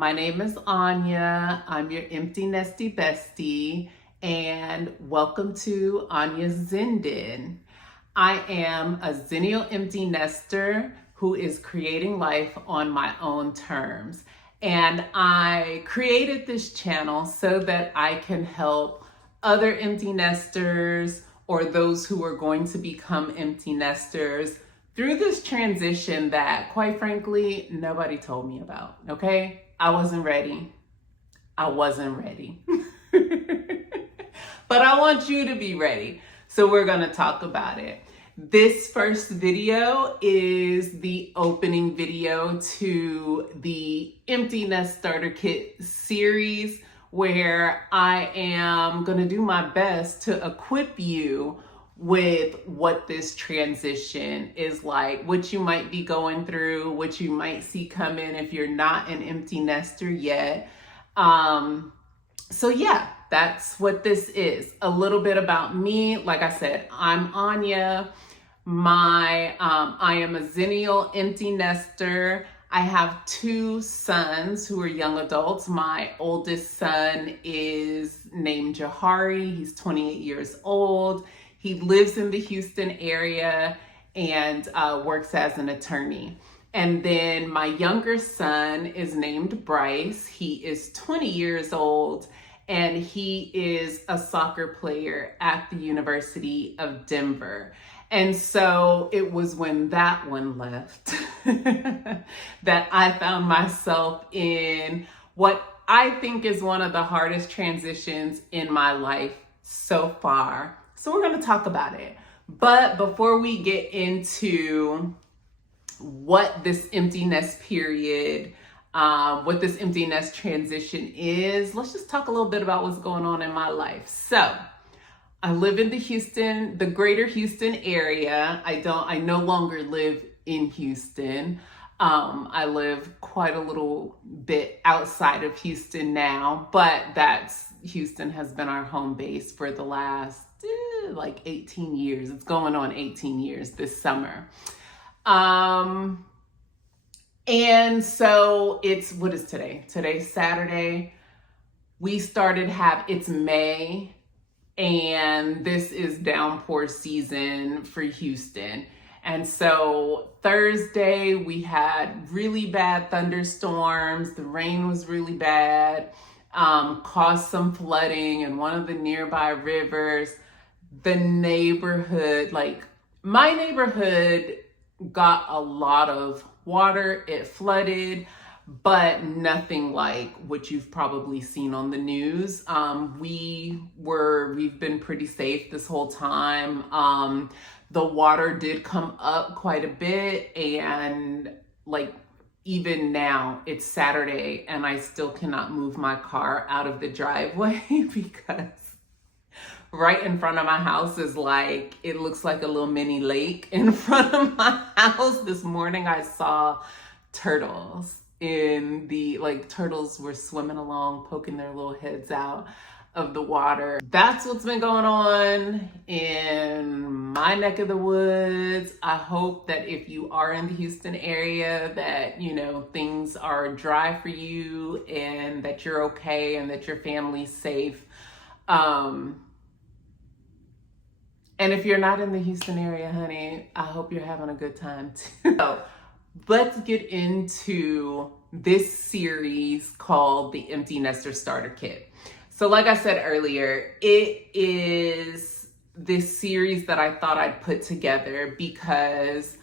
My name is Anya. I'm your empty nesty bestie, and welcome to Anya's Xenn. I am a Xennial empty nester who is creating life on my own terms. And I created this channel so that I can help other empty nesters or those who are going to become empty nesters through this transition that, quite frankly, nobody told me about, okay? I wasn't ready. But I want you to be ready. So we're gonna talk about it. This first video is the opening video to the Empty Nest Starter Kit series, where I am gonna do my best to equip you with what this transition is like, what you might be going through, what you might see come in if you're not an empty nester yet. So yeah, that's what this is. A little bit about me. Like I said, I'm Anya. I am a Xennial empty nester. I have two sons who are young adults. My oldest son is named Jahari. He's 28 years old. He lives in the Houston area and works as an attorney. And then my younger son is named Bryce. He is 20 years old and he is a soccer player at the University of Denver. And so it was when that one left that I found myself in what I think is one of the hardest transitions in my life so far. So we're going to talk about it. But before we get into what this empty nest period, what this empty nest transition is, let's just talk a little bit about what's going on in my life. So I live in the greater Houston area. I no longer live in Houston. I live quite a little bit outside of Houston now, but Houston has been our home base for the last like 18 years. It's going on 18 years this summer. And so what is today? Today's Saturday. It's May, and this is downpour season for Houston. And so Thursday we had really bad thunderstorms. The rain was really bad, caused some flooding in one of the nearby rivers. The neighborhood, my neighborhood, got a lot of water. It flooded, but nothing like what you've probably seen on the news. We've been pretty safe this whole time. The water did come up quite a bit, and even now it's Saturday and I still cannot move my car out of the driveway because right in front of my house is it looks like a little mini lake in front of my house. This morning I saw turtles turtles were swimming along, poking their little heads out of the water. That's what's been going on in my neck of the woods. I hope that if you are in the Houston area that, things are dry for you and that you're okay and that your family's safe. And if you're not in the Houston area, honey, I hope you're having a good time too. So let's get into this series called the Empty Nester Starter Kit. So like I said earlier, it is this series that I thought I'd put together because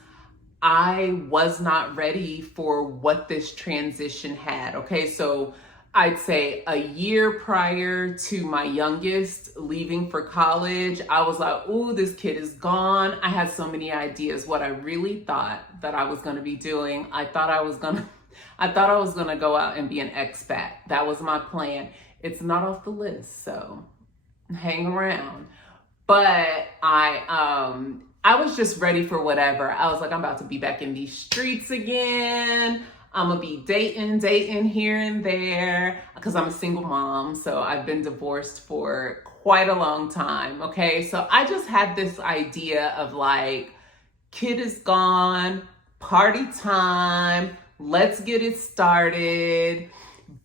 I was not ready for what this transition had. Okay, so I'd say a year prior to my youngest leaving for college, I was like, ooh, this kid is gone. I had so many ideas what I really thought that I was going to be doing. I thought I was going to go out and be an expat. That was my plan. It's not off the list, so hang around. But I was just ready for whatever. I was like, I'm about to be back in these streets again. I'm gonna be dating here and there because I'm a single mom. So I've been divorced for quite a long time. Okay. So I just had this idea of kid is gone, party time, let's get it started.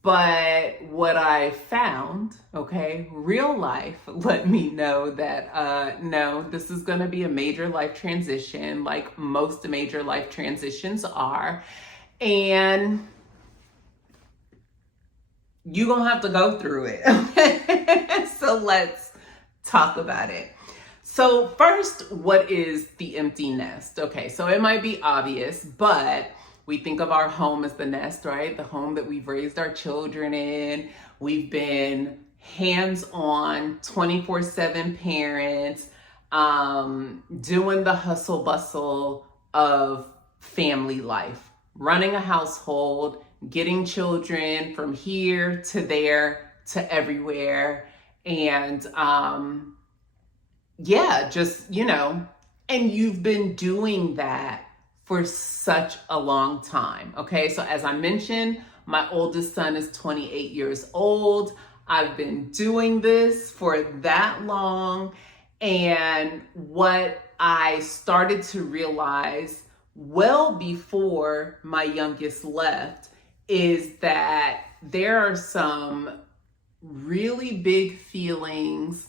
But what I found, okay, real life let me know that no, this is going to be a major life transition, like most major life transitions are. And you're going to have to go through it. Okay? So let's talk about it. So first, what is the empty nest? Okay, so it might be obvious, but we think of our home as the nest, right? The home that we've raised our children in. We've been hands-on, 24/7 parents, doing the hustle bustle of family life, running a household, getting children from here to there to everywhere. And yeah, just, and you've been doing that for such a long time. Okay, so as I mentioned, my oldest son is 28 years old. I've been doing this for that long. And what I started to realize well before my youngest left is that there are some really big feelings,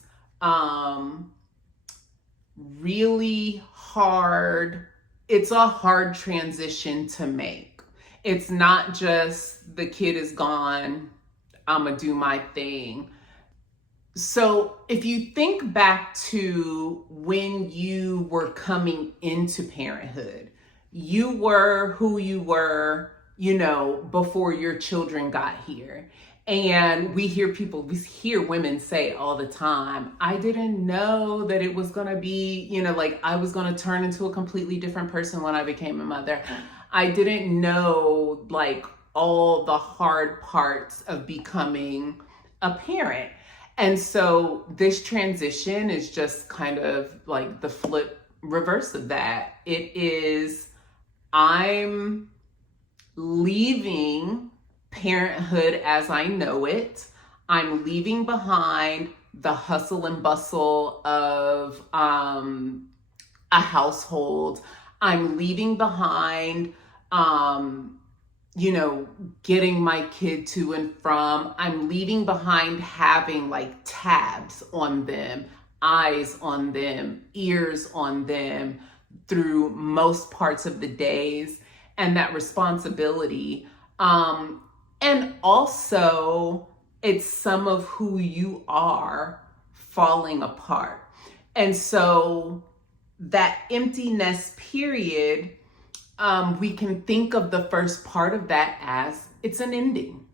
really hard. It's a hard transition to make. It's not just the kid is gone, I'm gonna do my thing. So if you think back to when you were coming into parenthood, you were who you were, before your children got here. And we hear women say all the time, I didn't know that it was going to be, like I was going to turn into a completely different person when I became a mother. I didn't know like all the hard parts of becoming a parent. And so this transition is just kind of like the flip reverse of that. It is, I'm leaving parenthood as I know it. I'm leaving behind the hustle and bustle of a household. I'm leaving behind, getting my kid to and from. I'm leaving behind having like tabs on them, eyes on them, ears on them through most parts of the days, and that responsibility. And also, it's some of who you are falling apart. And so that empty nest period, we can think of the first part of that as it's an ending.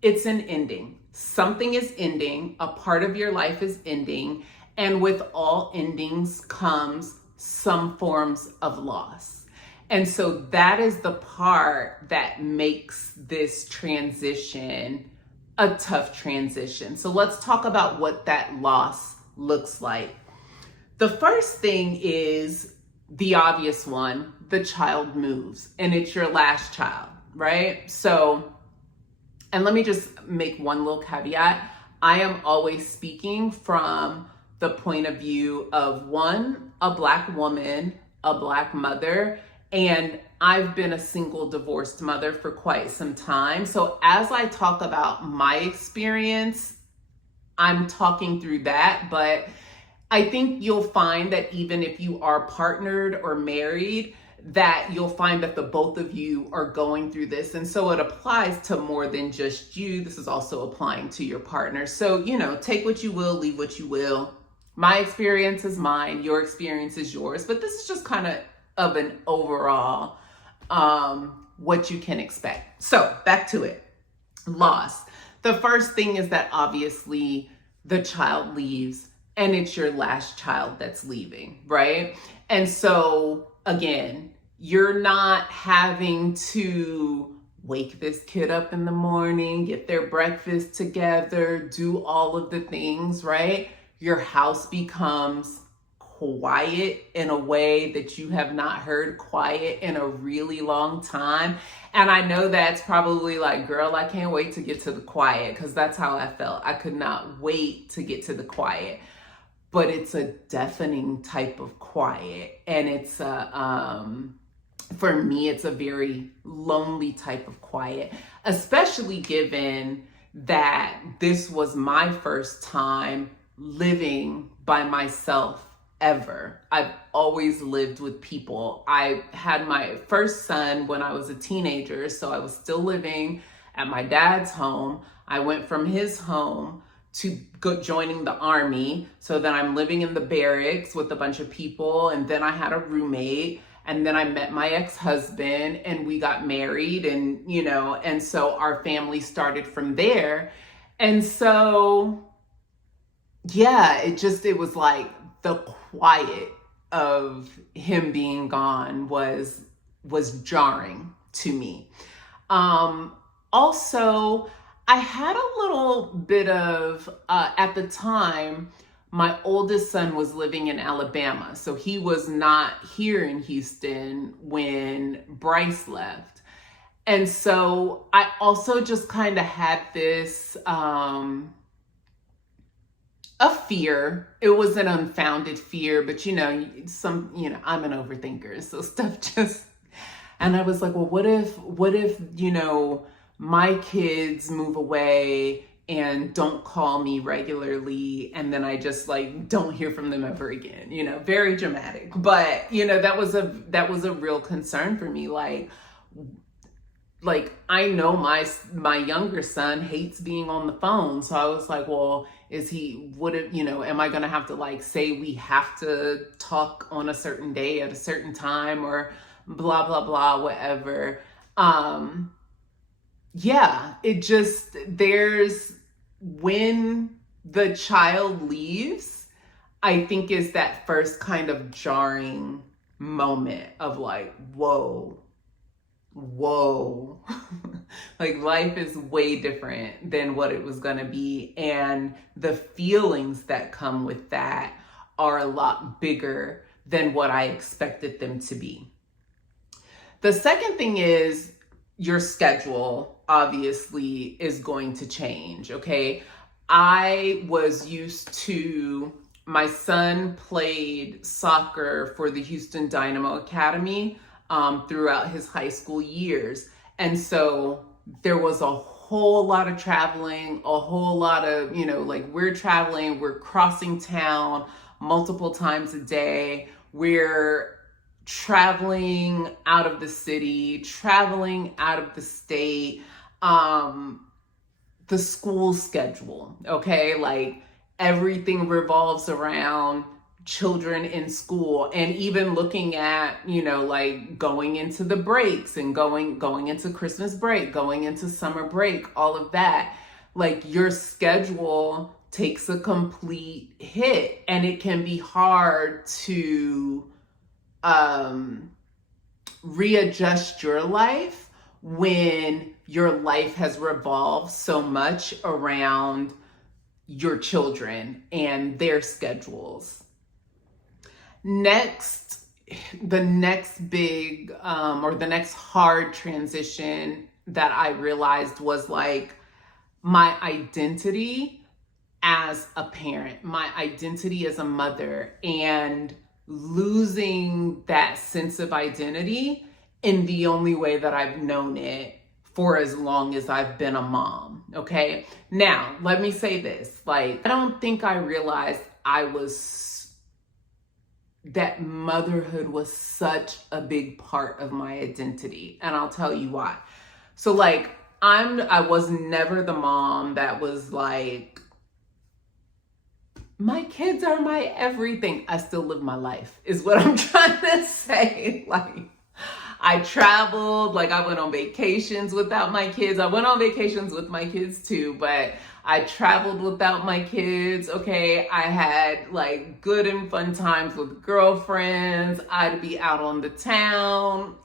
It's an ending. Something is ending. A part of your life is ending. And with all endings comes some forms of loss. And so that is the part that makes this transition a tough transition. So let's talk about what that loss looks like. The first thing is the obvious one, the child moves, and it's your last child, right? So, and let me just make one little caveat. I am always speaking from the point of view of one, a Black woman, a Black mother, and I've been a single divorced mother for quite some time. So as I talk about my experience, I'm talking through that, but I think you'll find that even if you are partnered or married, that you'll find that the both of you are going through this. And so it applies to more than just you. This is also applying to your partner. So, take what you will, leave what you will. My experience is mine, your experience is yours, but this is just kind of an overall, what you can expect. So back to it, loss. The first thing is that obviously the child leaves and it's your last child that's leaving, right? And so again, you're not having to wake this kid up in the morning, get their breakfast together, do all of the things, right? Your house becomes quiet in a way that you have not heard quiet in a really long time. And I know that's probably like, girl, I can't wait to get to the quiet, because that's how I felt. I could not wait to get to the quiet. But it's a deafening type of quiet, and it's for me, it's a very lonely type of quiet, especially given that this was my first time living by myself ever. I've always lived with people. I had my first son when I was a teenager, so I was still living at my dad's home. I went from his home to joining the army. So then I'm living in the barracks with a bunch of people, and then I had a roommate, and then I met my ex-husband and we got married, and and so our family started from there. And so yeah, it was like the quiet of him being gone was jarring to me. Also, I had a little bit of, at the time, my oldest son was living in Alabama. So he was not here in Houston when Bryce left. And so I also just kind of had this, a fear. It was an unfounded fear, but I'm an overthinker. So stuff just, and I was like, well, what if, my kids move away and don't call me regularly, and then I just like don't hear from them ever again, very dramatic. But that was a real concern for me. Like I know my younger son hates being on the phone. So I was like, well, am I gonna have to like say we have to talk on a certain day at a certain time, or blah blah blah, whatever. Yeah, when the child leaves, I think is that first kind of jarring moment of like, whoa, like life is way different than what it was going to be. And the feelings that come with that are a lot bigger than what I expected them to be. The second thing is, your schedule obviously is going to change, okay? I was used to, my son played soccer for the Houston Dynamo Academy throughout his high school years. And so there was a whole lot of traveling, a whole lot of, we're traveling, we're crossing town multiple times a day. We're traveling out of the city, traveling out of the state, the school schedule, okay? Like everything revolves around children in school, and even looking at, like going into the breaks and going into Christmas break, going into summer break, all of that, like your schedule takes a complete hit, and it can be hard to readjust your life when your life has revolved so much around your children and their schedules. Next, the next big or the next hard transition that I realized was like my identity as a parent, my identity as a mother, and losing that sense of identity in the only way that I've known it for as long as I've been a mom, okay? Now, let me say this, like, I don't think I realized that motherhood was such a big part of my identity, and I'll tell you why. So like, I was never the mom that was like, my kids are my everything. I still live my life, is what I'm trying to say. Like, I traveled, like I went on vacations without my kids. I went on vacations with my kids too, but I traveled without my kids, okay? I had like good and fun times with girlfriends. I'd be out on the town,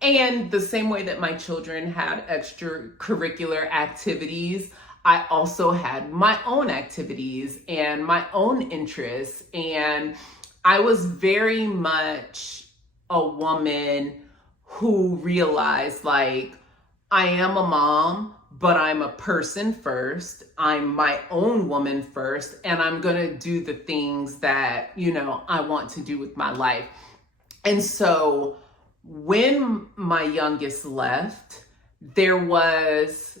and the same way that my children had extracurricular activities, I also had my own activities and my own interests. And I was very much a woman who realized, like, I am a mom, but I'm a person first. I'm my own woman first, and I'm gonna do the things that, I want to do with my life. And so when my youngest left, there was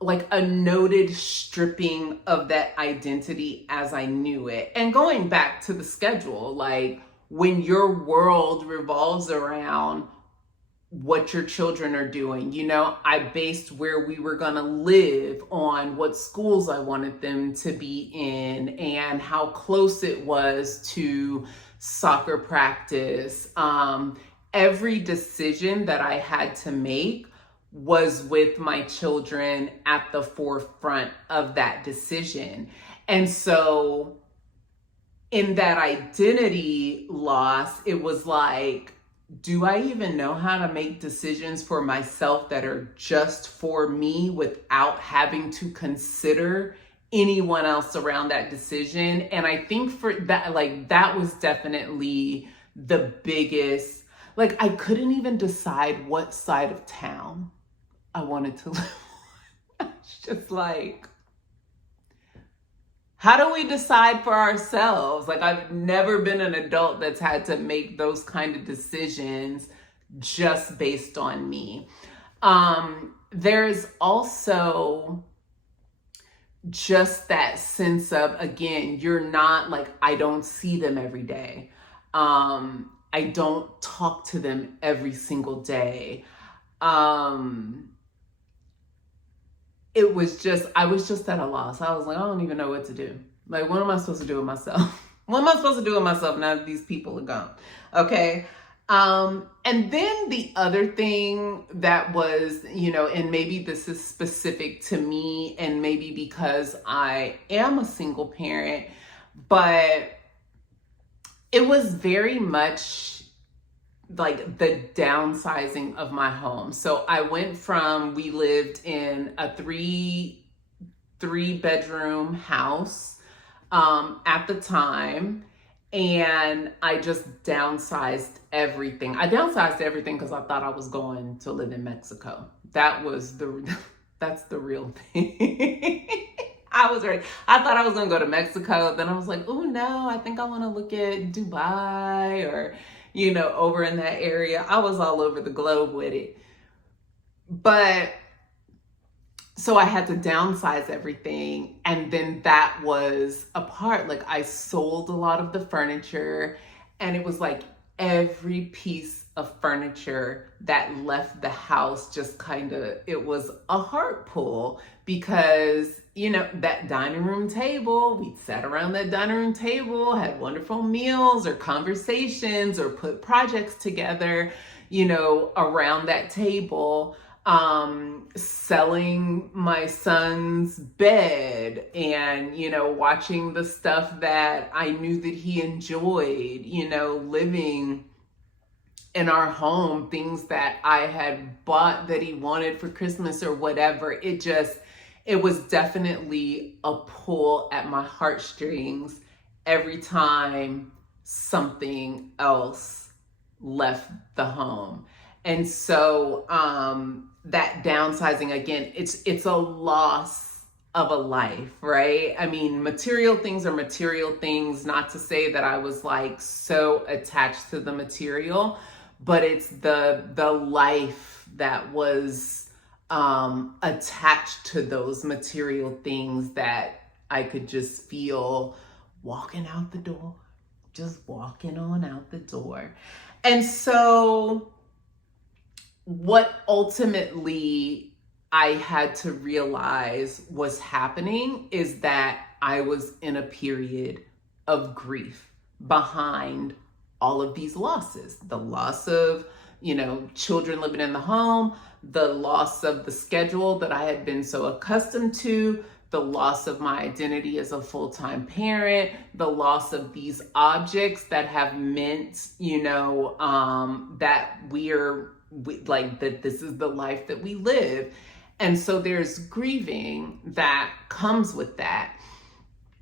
like a noted stripping of that identity as I knew it. And going back to the schedule, like when your world revolves around what your children are doing, you know, I based where we were going to live on what schools I wanted them to be in and how close it was to soccer practice. Every decision that I had to make was with my children at the forefront of that decision. And so in that identity loss, it was like, do I even know how to make decisions for myself that are just for me without having to consider anyone else around that decision? And I think for that, like, that was definitely the biggest, like, I couldn't even decide what side of town I wanted to live on. It's just like, how do we decide for ourselves? Like, I've never been an adult that's had to make those kind of decisions just based on me. There's also just that sense of, again, you're not like, I don't see them every day. I don't talk to them every single day. It was just, I was just at a loss. I was like, I don't even know what to do. Like, what am I supposed to do with myself? What am I supposed to do with myself now that these people are gone? Okay. And then the other thing that was, you know, and maybe this is specific to me and maybe because I am a single parent, but it was very much like the downsizing of my home. So I went from, we lived in a three bedroom house at the time, and I just downsized everything. I downsized everything because I thought I was going to live in Mexico. That's the real thing. I was ready. I thought I was gonna go to Mexico. Then I was like, oh no, I think I want to look at Dubai or, you know, over in that area. I was all over the globe with it. But so I had to downsize everything. And then that was a part, like I sold a lot of the furniture, and it was like every piece of furniture that left the house just kind of, it was a heart pull because, you know, that dining room table, we sat around that dining room table, had wonderful meals or conversations or put projects together, you know, around that table. Selling my son's bed and, you know, watching the stuff that I knew that he enjoyed, you know, living in our home, things that I had bought that he wanted for Christmas or whatever. It was definitely a pull at my heartstrings every time something else left the home. And so that downsizing, again, it's a loss of a life, right? I mean, material things are material things, not to say that I was like so attached to the material, but it's the life that was attached to those material things that I could just feel walking out the door, just walking on out the door. And so what ultimately I had to realize was happening is that I was in a period of grief behind all of these losses. The loss of, you know, children living in the home, the loss of the schedule that I had been so accustomed to, the loss of my identity as a full-time parent, the loss of these objects that have meant, you know, that that this is the life that we live. And so there's grieving that comes with that.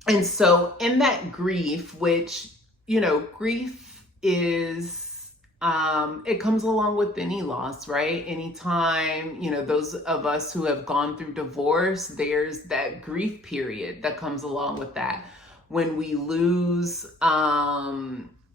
And so in that grief, which, you know, grief is, it comes along with any loss, right? Anytime, you know, those of us who have gone through divorce, there's that grief period that comes along with that. When we lose,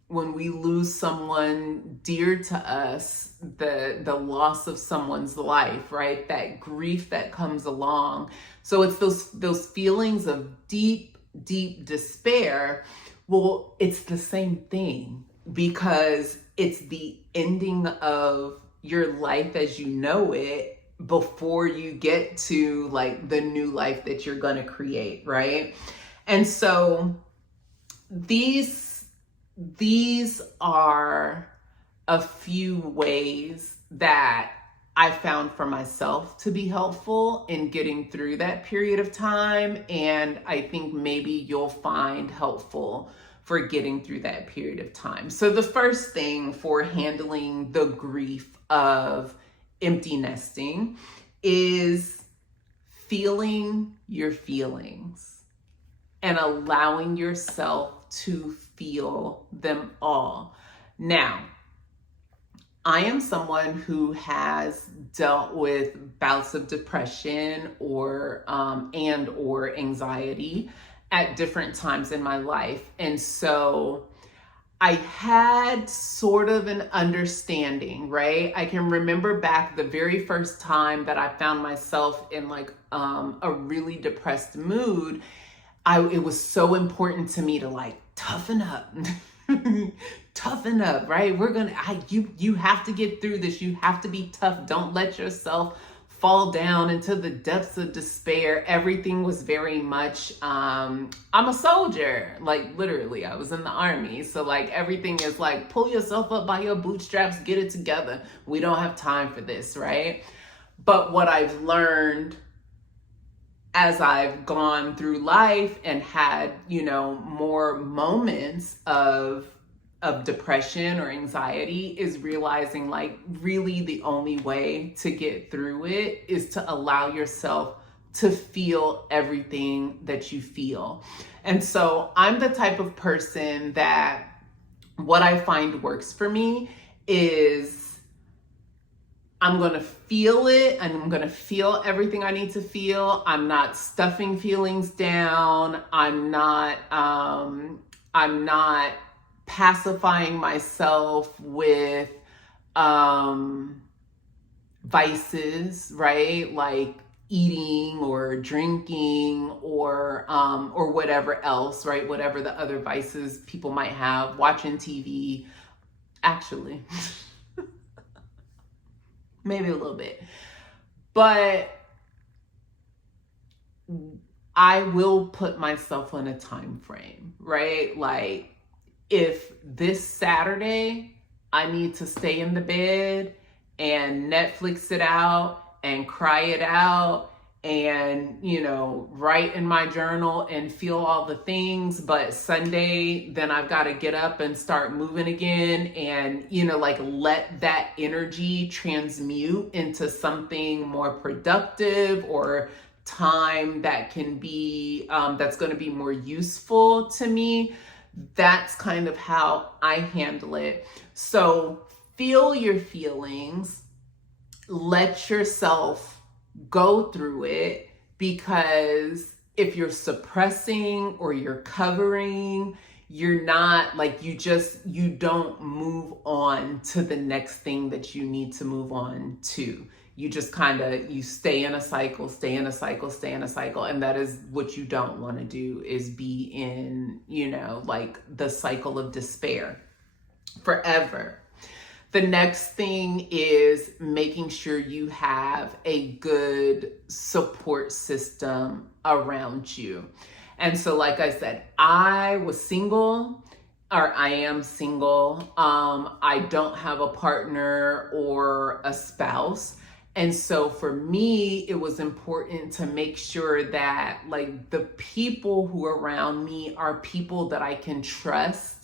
when we lose someone dear to us, the loss of someone's life, right? That grief that comes along. So it's those feelings of deep, deep despair. Well, it's the same thing, because it's the ending of your life as you know it before you get to like the new life that you're going to create, right? And so these are a few ways that I found for myself to be helpful in getting through that period of time. And I think maybe you'll find helpful for getting through that period of time. So the first thing for handling the grief of empty nesting is feeling your feelings and allowing yourself to feel them all. Now, I am someone who has dealt with bouts of depression or anxiety at different times in my life. And so I had sort of an understanding, right? I can remember back the very first time that I found myself in like a really depressed mood. It was so important to me to like toughen up. Toughen up, right? You have to get through this. You have to be tough. Don't let yourself fall down into the depths of despair. Everything was very much, I'm a soldier. Like literally, I was in the army. So like everything is like, pull yourself up by your bootstraps, get it together. We don't have time for this, right? But what I've learned as I've gone through life and had, more moments of depression or anxiety is realizing like really the only way to get through it is to allow yourself to feel everything that you feel. And so I'm the type of person that what I find works for me is I'm going to feel it and I'm going to feel everything I need to feel. I'm not stuffing feelings down. I'm not pacifying myself with vices, right? Like eating or drinking or whatever else, right? Whatever the other vices people might have, watching TV, actually. Maybe a little bit, but I will put myself on a time frame, right? Like if this Saturday I need to stay in the bed and Netflix it out and cry it out and, write in my journal and feel all the things, but Sunday, then I've got to get up and start moving again and, like let that energy transmute into something more productive or time that can be, that's going to be more useful to me. That's kind of how I handle it. So feel your feelings, let yourself go through it, because if you're suppressing or you're covering, you're not like, you don't move on to the next thing that you need to move on to. You just you stay in a cycle. And that is what you don't want to do, is be in, like the cycle of despair forever. The next thing is making sure you have a good support system around you. And so, like I said, I was single, or I am single. I don't have a partner or a spouse. And so for me, it was important to make sure that like the people who are around me are people that I can trust.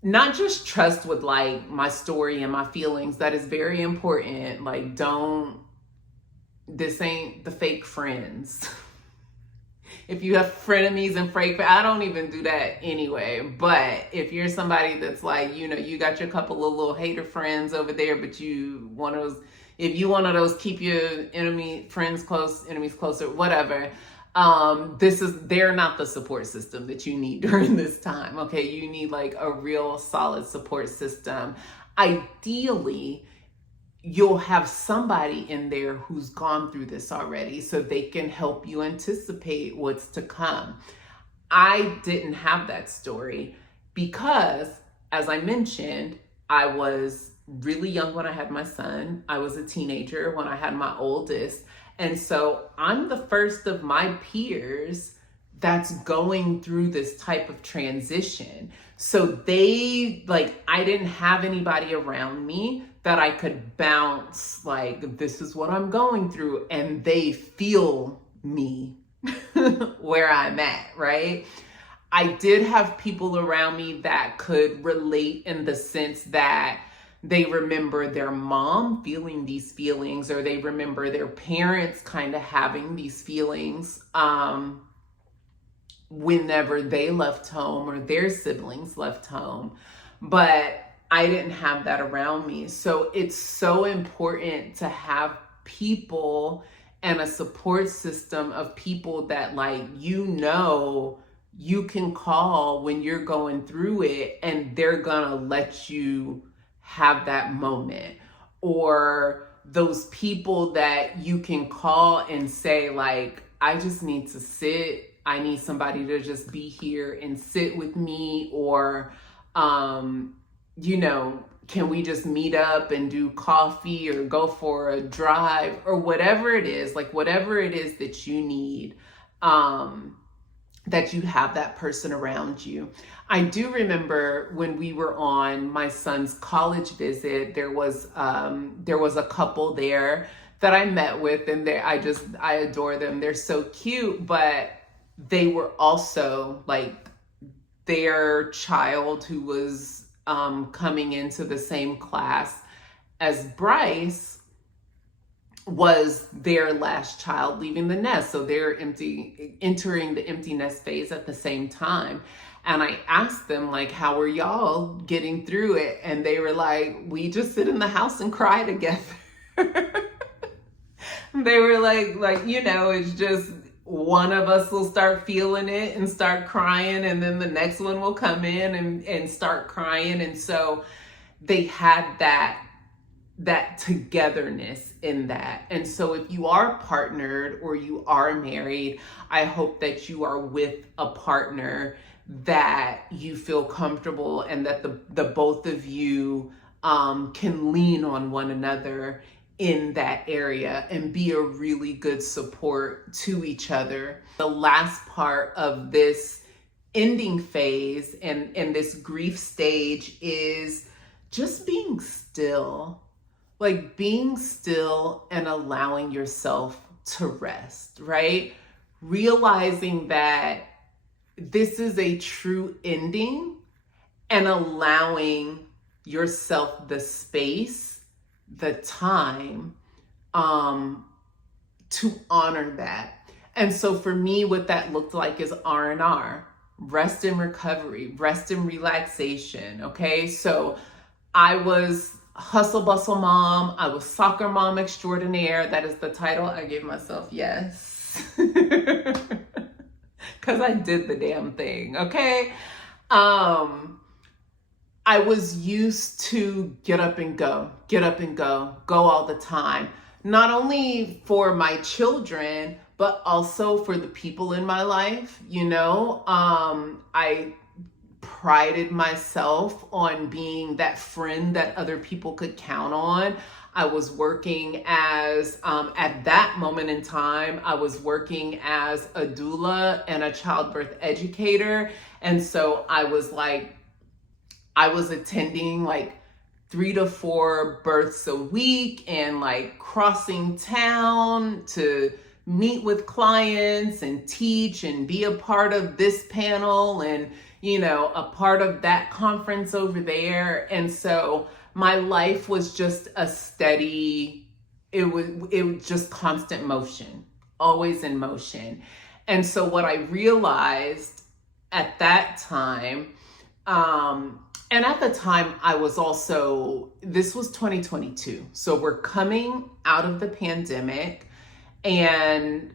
Not just trust with like my story and my feelings. That is very important. Like this ain't the fake friends. If you have frenemies and I don't even do that anyway. But if you're somebody that's like, you got your couple of little hater friends over there, but if you one of those, keep your friends close, enemies closer, whatever. they're not the support system that you need during this time. Okay. You need like a real solid support system. Ideally, you'll have somebody in there who's gone through this already so they can help you anticipate what's to come. I didn't have that story because, as I mentioned, I was really young when I had my son. I was a teenager when I had my oldest. And so I'm the first of my peers that's going through this type of transition. So I didn't have anybody around me that I could bounce, like, this is what I'm going through, and they feel me where I'm at, right? I did have people around me that could relate in the sense that they remember their mom feeling these feelings, or they remember their parents kind of having these feelings whenever they left home or their siblings left home. But I didn't have that around me. So it's so important to have people and a support system of people that, like, you can call when you're going through it, and they're gonna let you have that moment. Or those people that you can call and say, like, I just need to sit. I need somebody to just be here and sit with me. Or, can we just meet up and do coffee or go for a drive or whatever it is, like whatever it is that you need, that you have that person around you. I do remember when we were on my son's college visit, there was a couple there that I met with, and I adore them. They're so cute, but they were also, like, their child who was coming into the same class as Bryce was their last child leaving the nest. So they're entering the empty nest phase at the same time. And I asked them, like, how are y'all getting through it? And they were like, we just sit in the house and cry together. They were like, it's just one of us will start feeling it and start crying, and then the next one will come in and start crying. And so they had that togetherness in that. And so if you are partnered or you are married, I hope that you are with a partner that you feel comfortable, and that the both of you can lean on one another in that area and be a really good support to each other. The last part of this ending phase and this grief stage is just being still. Like, being still and allowing yourself to rest, right? Realizing that this is a true ending, and allowing yourself the space, the time, to honor that. And so for me, what that looked like is R&R, rest and recovery, rest and relaxation. Okay. So I was hustle bustle mom. I was soccer mom extraordinaire. That is the title I gave myself. Yes. Cause I did the damn thing. Okay. I was used to get up and go all the time. Not only for my children, but also for the people in my life. I prided myself on being that friend that other people could count on. I was working as, at that moment in time, I was working as a doula and a childbirth educator. And so I was attending like 3 to 4 births a week, and like crossing town to meet with clients and teach and be a part of this panel and, a part of that conference over there. And so my life was just a steady, it was just constant motion, always in motion. And so what I realized at that time, and at the time I was also, this was 2022. So we're coming out of the pandemic, and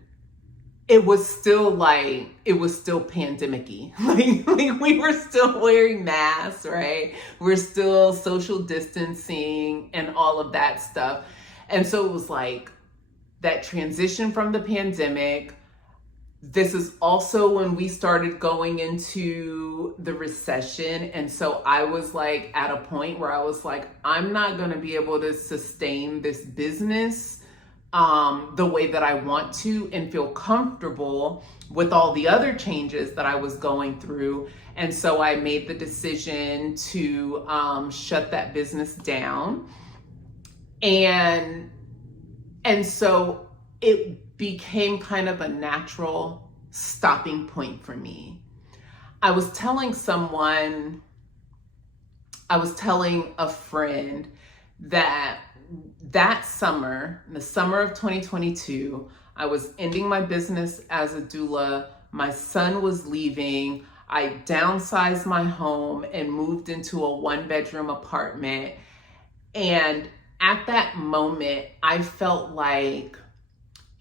it was still pandemic-y. Like we were still wearing masks, right? We're still social distancing and all of that stuff. And so it was like that transition from the pandemic. This is also when we started going into the recession. And so I was like at a point where I was like, I'm not going to be able to sustain this business the way that I want to and feel comfortable with all the other changes that I was going through. And so I made the decision to shut that business down. And so it became kind of a natural stopping point for me. I was telling a friend that summer, the summer of 2022, I was ending my business as a doula. My son was leaving. I downsized my home and moved into a 1-bedroom apartment. And at that moment, I felt like,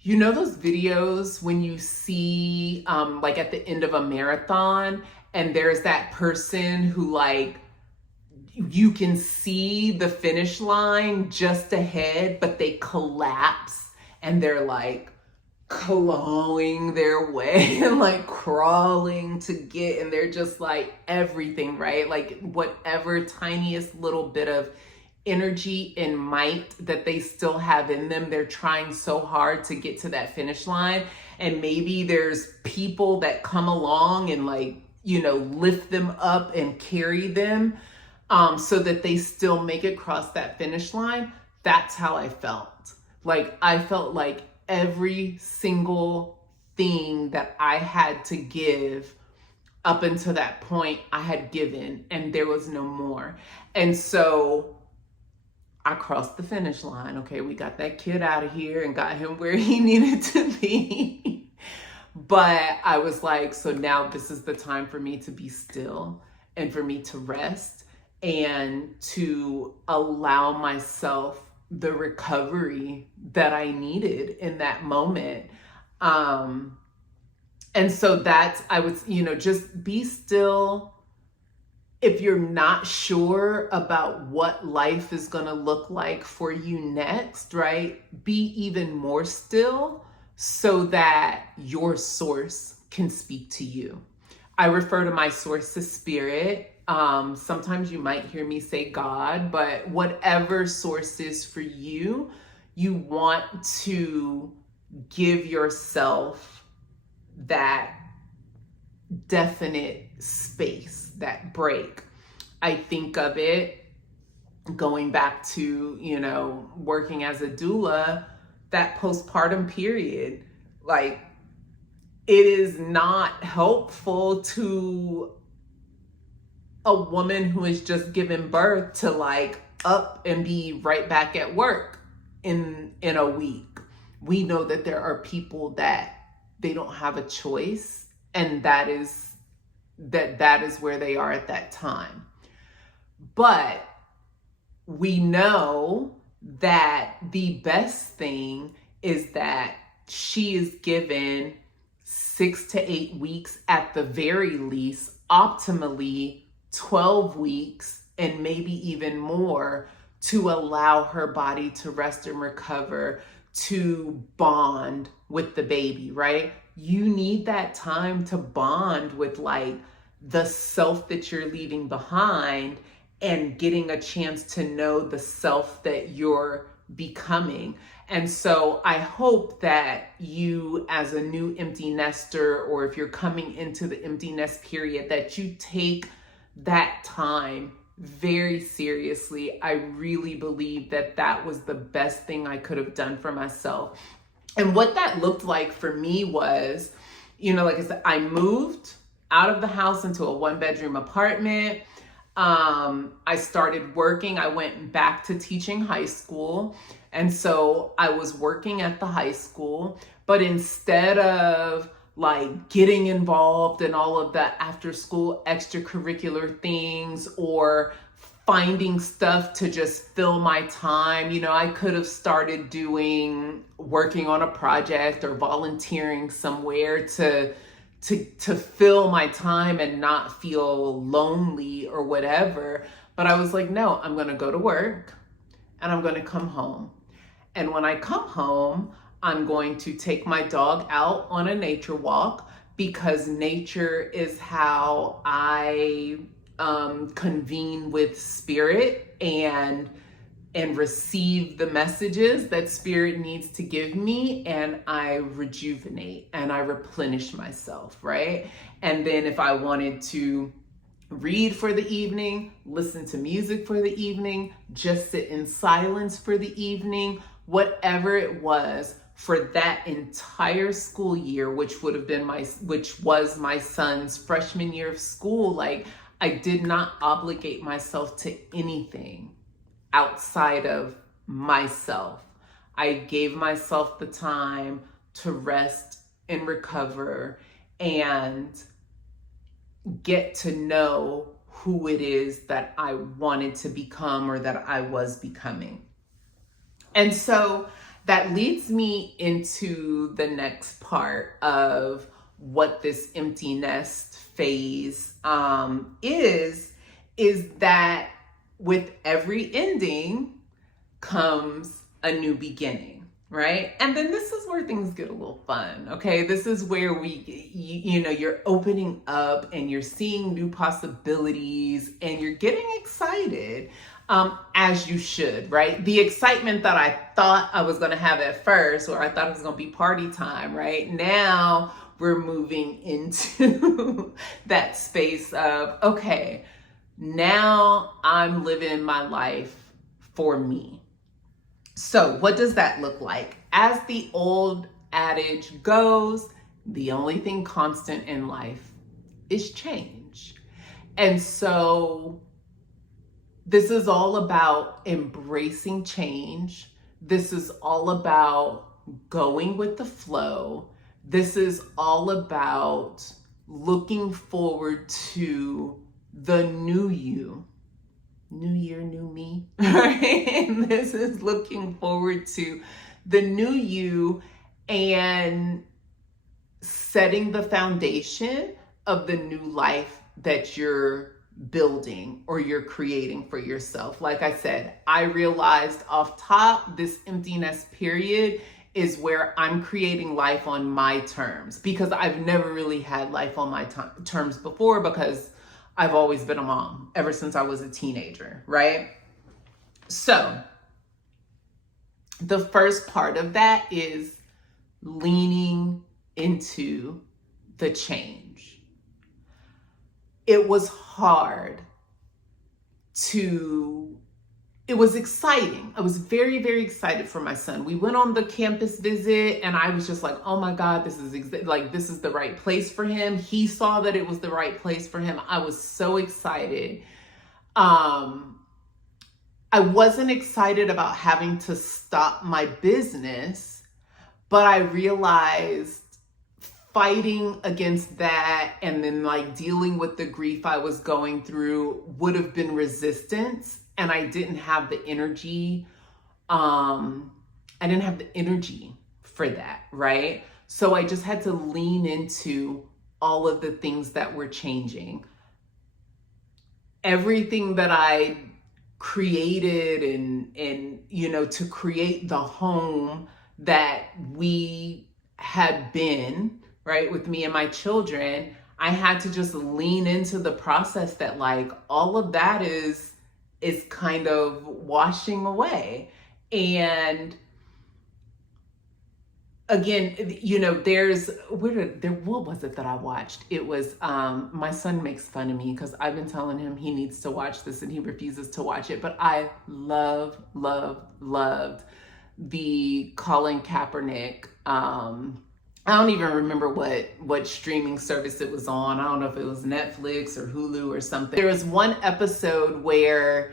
you know those videos when you see like at the end of a marathon and there's that person who like, you can see the finish line just ahead, but they collapse and they're like clawing their way and like crawling to get, and they're just like everything, right? Like whatever tiniest little bit of energy and might that they still have in them, they're trying so hard to get to that finish line. And maybe there's people that come along and like, you know, lift them up and carry them so that they still make it across that finish line. That's how I felt. Like I felt like every single thing that I had to give up until that point, I had given, and there was no more. And so I crossed the finish line. Okay, we got that kid out of here and got him where he needed to be. But I was like, so now this is the time for me to be still and for me to rest and to allow myself the recovery that I needed in that moment. And so that's, I would, you know, just be still. If you're not sure about what life is going to look like for you next, right? Be even more still so that your source can speak to you. I refer to my source as spirit. Sometimes you might hear me say God, but whatever source is for you, you want to give yourself that definite space, that break. I think of it going back to, you know, working as a doula, that postpartum period. Like, it is not helpful to a woman who has just given birth to like up and be right back at work in a week. We know that there are people that they don't have a choice, and that is where they are at that time. But we know that the best thing is that she is given 6 to 8 weeks at the very least, optimally 12 weeks, and maybe even more, to allow her body to rest and recover, to bond with the baby, right? You need that time to bond with like the self that you're leaving behind and getting a chance to know the self that you're becoming. And so I hope that you, as a new empty nester, or if you're coming into the empty nest period, that you take that time very seriously. I really believe that that was the best thing I could have done for myself. And what that looked like for me was, you know, like I said, I moved out of the house into a 1-bedroom apartment. I started working. I went back to teaching high school. And so I was working at the high school, but instead of like getting involved in all of the after school extracurricular things or finding stuff to just fill my time. You know, I could have started working on a project or volunteering somewhere to fill my time and not feel lonely or whatever. But I was like, no, I'm going to go to work and I'm going to come home. And when I come home, I'm going to take my dog out on a nature walk, because nature is how I convene with spirit and receive the messages that spirit needs to give me, and I rejuvenate and I replenish myself, right? And then if I wanted to read for the evening, listen to music for the evening, just sit in silence for the evening, whatever it was, for that entire school year, which was my son's freshman year of school, like, I did not obligate myself to anything outside of myself. I gave myself the time to rest and recover and get to know who it is that I wanted to become, or that I was becoming. And so that leads me into the next part of what this empty nest phase is that with every ending comes a new beginning, right? And then this is where things get a little fun, okay? This is where you're opening up and you're seeing new possibilities and you're getting excited. As you should, right? The excitement that I thought I was going to have at first, or I thought it was going to be party time, right? Now we're moving into that space of, okay, now I'm living my life for me. So what does that look like? As the old adage goes, the only thing constant in life is change. And so this is all about embracing change. This is all about going with the flow. This is all about looking forward to the new you. New year, new me, right? And this is looking forward to the new you and setting the foundation of the new life that you're building or you're creating for yourself. Like I said, I realized off top, this empty nest period is where I'm creating life on my terms, because I've never really had life on my terms before, because I've always been a mom ever since I was a teenager, right? So the first part of that is leaning into the change. It was hard it was exciting. I was very, very excited for my son. We went on the campus visit and I was just like, oh my God, this is the right place for him. He saw that it was the right place for him. I was so excited. I wasn't excited about having to stop my business, but I realized fighting against that and then like dealing with the grief I was going through would have been resistance, and I didn't have the energy. I didn't have the energy for that, right? So I just had to lean into all of the things that were changing. Everything that I created and to create the home that we had been, right, with me and my children, I had to just lean into the process that like all of that is kind of washing away. And again, what was it that I watched? It was, my son makes fun of me because I've been telling him he needs to watch this and he refuses to watch it. But I loved the Colin Kaepernick, I don't even remember what streaming service it was on. I don't know if it was Netflix or Hulu or something. There was one episode where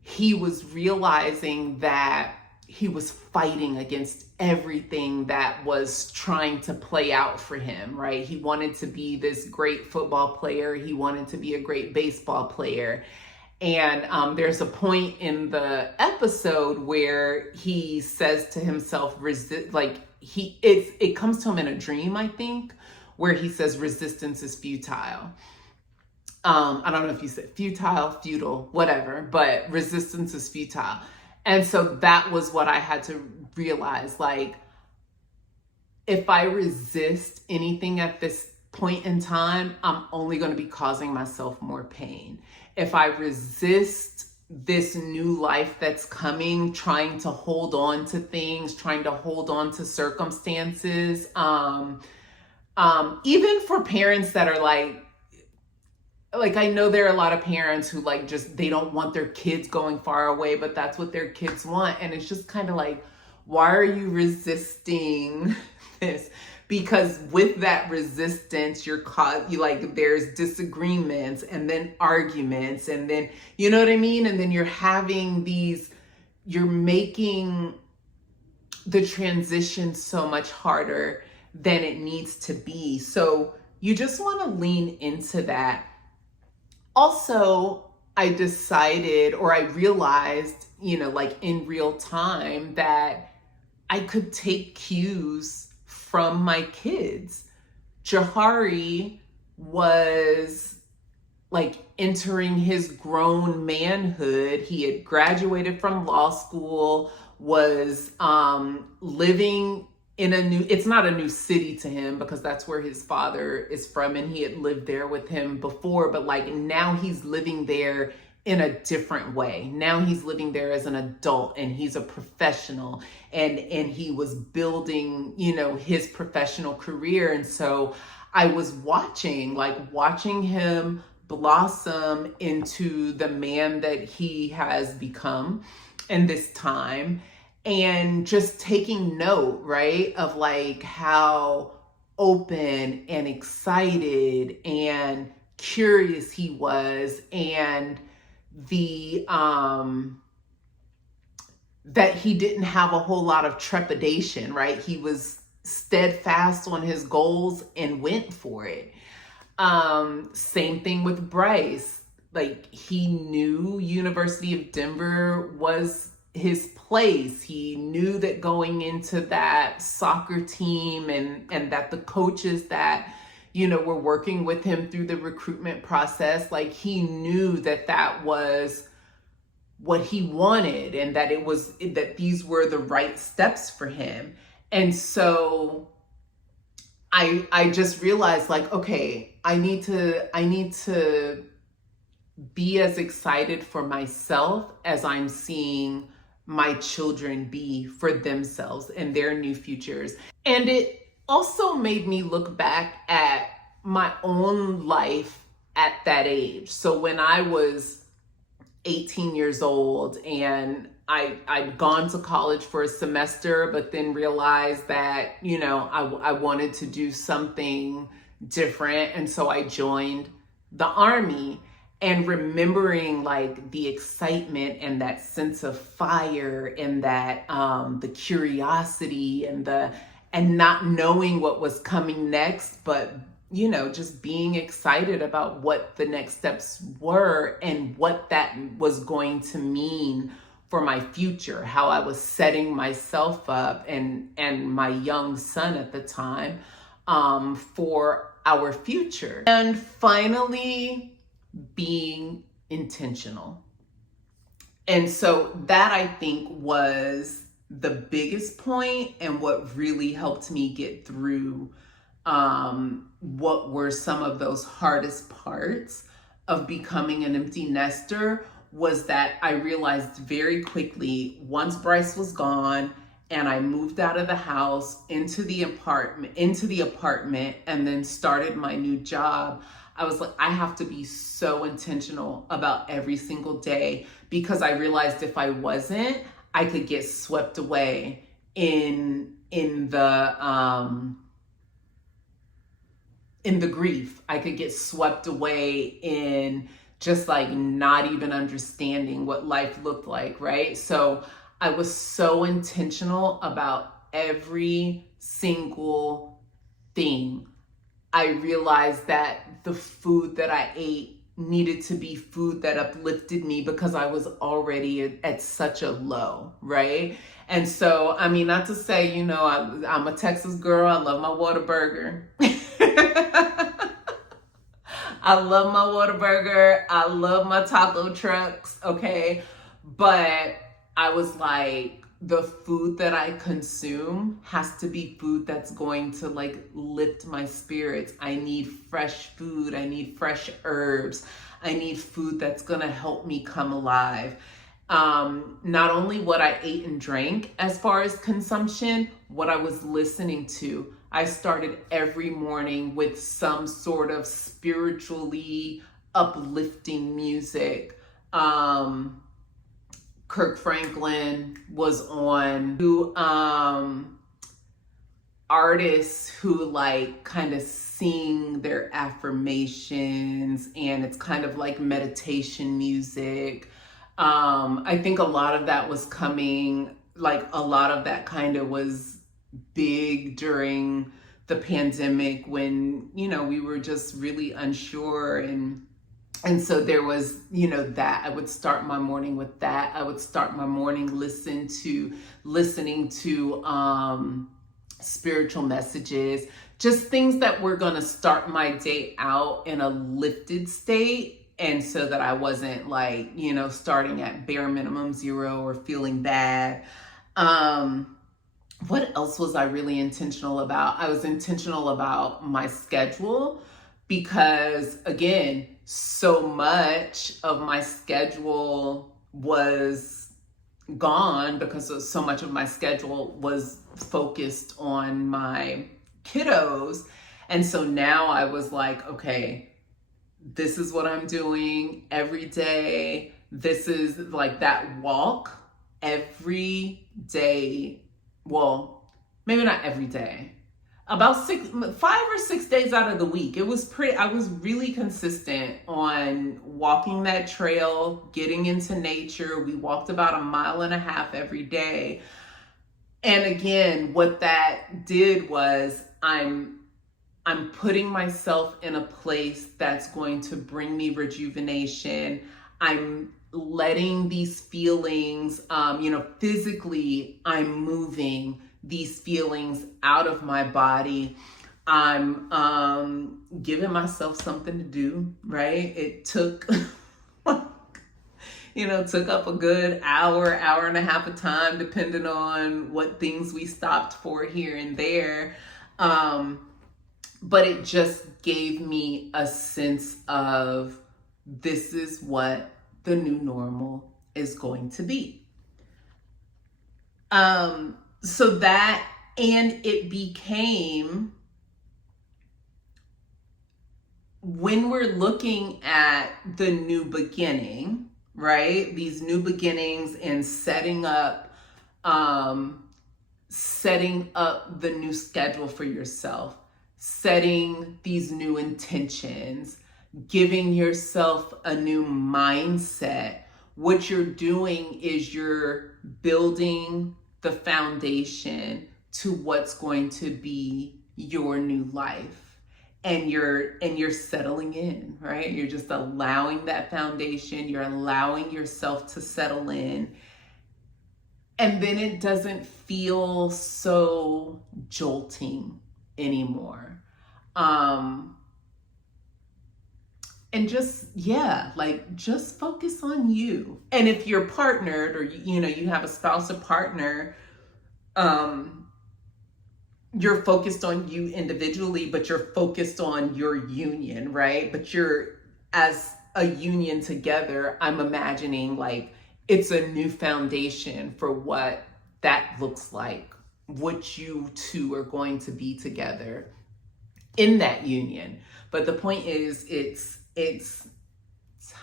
he was realizing that he was fighting against everything that was trying to play out for him, right? He wanted to be this great football player. He wanted to be a great baseball player. And there's a point in the episode where he says to himself, resist, like it comes to him in a dream, I think, where he says resistance is futile. I don't know if you said futile, whatever, but resistance is futile. And so that was what I had to realize. Like, if I resist anything at this point in time, I'm only going to be causing myself more pain. If I resist this new life that's coming, trying to hold on to things, trying to hold on to circumstances, even for parents that are like I know there are a lot of parents who like just, they don't want their kids going far away, but that's what their kids want. And it's just kind of like, why are you resisting this? Because with that resistance, you like, there's disagreements and then arguments, and then, you know what I mean? And then you're having you're making the transition so much harder than it needs to be. So you just want to lean into that. Also, I decided, or I realized, like in real time, that I could take cues from my kids. Jahari was like entering his grown manhood. He had graduated from law school, was living in it's not a new city to him because that's where his father is from and he had lived there with him before, but like now he's living there in a different way. Now he's living there as an adult and he's a professional, and he was building, his professional career. And so I was watching him blossom into the man that he has become in this time, and just taking note, right, of like how open and excited and curious he was, and that he didn't have a whole lot of trepidation, right? He was steadfast on his goals and went for it. Same thing with Bryce. Like, he knew University of Denver was his place. He knew that going into that soccer team and that the coaches that, were working with him through the recruitment process, like he knew that was what he wanted, and that these were the right steps for him. And so I just realized, like, okay, I need to be as excited for myself as I'm seeing my children be for themselves and their new futures. And it also made me look back at my own life at that age. So when I was 18 years old and I'd gone to college for a semester, but then realized that, I wanted to do something different. And so I joined the Army. And remembering like the excitement and that sense of fire and that the curiosity and not knowing what was coming next, but just being excited about what the next steps were and what that was going to mean for my future, how I was setting myself up and my young son at the time for our future. And finally, being intentional. And so that, I think, was the biggest point and what really helped me get through what were some of those hardest parts of becoming an empty nester, was that I realized very quickly, once Bryce was gone and I moved out of the house into the apartment and then started my new job, I was like, I have to be so intentional about every single day, because I realized if I wasn't, I could get swept away in the grief. I could get swept away in just like not even understanding what life looked like, right? So I was so intentional about every single thing. I realized that the food that I ate needed to be food that uplifted me because I was already at such a low, right? And so, I mean, not to say, you know, I'm a Texas girl. I love my Whataburger. I love my Whataburger. I love my taco trucks, okay? But I was like, the food that I consume has to be food that's going to like lift my spirits. I need fresh food. I need fresh herbs. I need food that's gonna help me come alive. Not only what I ate and drank as far as consumption, what I was listening to. I started every morning with some sort of spiritually uplifting music. Kirk Franklin was on, who artists who like kind of sing their affirmations, and it's kind of like meditation music. I think a lot of that was coming, like a lot of that kind of was big during the pandemic when, you know, we were just really unsure, and so there was, you know, that I would start my morning with that. I would start my morning listening to spiritual messages, just things that were going to start my day out in a lifted state. And so that I wasn't like, you know, starting at bare minimum zero or feeling bad. What else was I really intentional about? I was intentional about my schedule because, again, so much of my schedule was gone because so much of my schedule was focused on my kiddos. And so now I was like, okay, this is what I'm doing every day. This is like that walk every day. Well, maybe not every day. About 5 or 6 days out of the week. I was really consistent on walking that trail, getting into nature. We walked about 1.5 miles every day. And again, what that did was I'm putting myself in a place that's going to bring me rejuvenation. I'm letting these feelings, physically, I'm moving these feelings out of my body. I'm giving myself something to do, right? It took, took up a good hour and a half of time, depending on what things we stopped for here and there. But it just gave me a sense of this is what the new normal is going to be. So that, and it became, when we're looking at the new beginning, right? These new beginnings and setting up the new schedule for yourself, setting these new intentions, giving yourself a new mindset. What you're doing is you're building the foundation to what's going to be your new life. And you're settling in, right? You're just allowing that foundation, you're allowing yourself to settle in. And then it doesn't feel so jolting anymore. And just focus on you. And if you're partnered, or you have a spouse or partner, you're focused on you individually, but you're focused on your union, right? But you're, as a union together, I'm imagining like it's a new foundation for what that looks like, what you two are going to be together in that union. But the point is, it's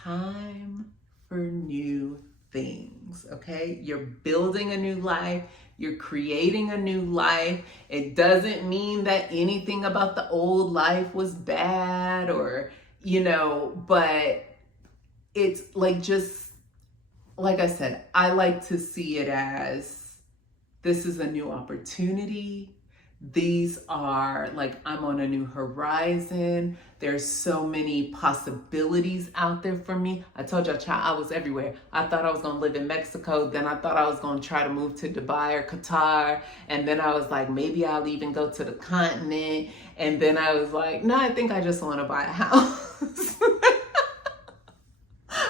time for new things, okay? You're building a new life. You're creating a new life. It doesn't mean that anything about the old life was bad or, but it's like, just like I said, I like to see it as this is a new opportunity. These are like, I'm on a new horizon. There's so many possibilities out there for me. I told y'all, child, I was everywhere. I thought I was gonna live in Mexico. Then I thought I was gonna try to move to Dubai or Qatar. And then I was like, maybe I'll even go to the continent. And then I was like, no, I think I just wanna buy a house.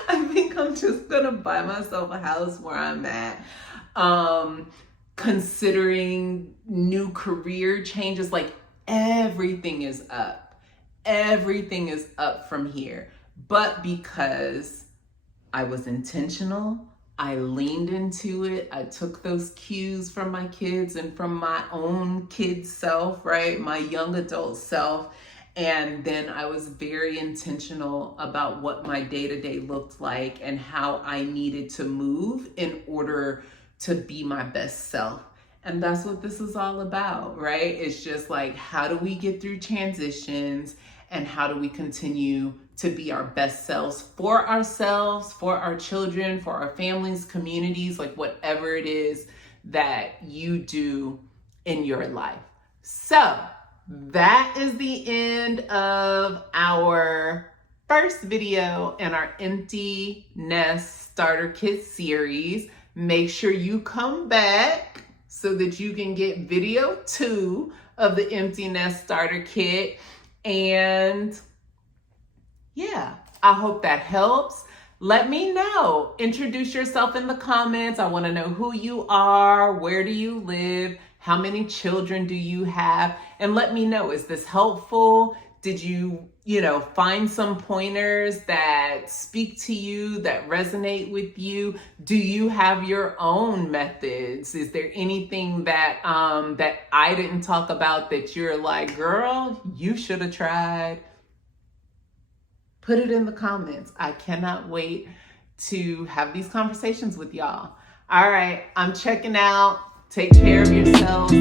I think I'm just gonna buy myself a house where I'm at. Considering new career changes, like everything is up. Everything is up from here. But because I was intentional, I leaned into it. I took those cues from my kids and from my own kid self, right? My young adult self. And then I was very intentional about what my day-to-day looked like and how I needed to move in order to be my best self. And that's what this is all about, right? It's just like, how do we get through transitions and how do we continue to be our best selves, for our children, for our families, communities, like whatever it is that you do in your life. So that is the end of our first video in our Empty Nest Starter Kit series. Make sure you come back so that you can get video 2 of the Empty Nest Starter Kit. And yeah, I hope that helps. Let me know. Introduce yourself in the comments. I want to know who you are, where do you live, how many children do you have? And let me know, is this helpful? Did you find some pointers that speak to you, that resonate with you? Do you have your own methods? Is there anything that that I didn't talk about that you're like, girl, you should have tried? Put it in the comments. I cannot wait to have these conversations with y'all. All right, I'm checking out. Take care of yourselves.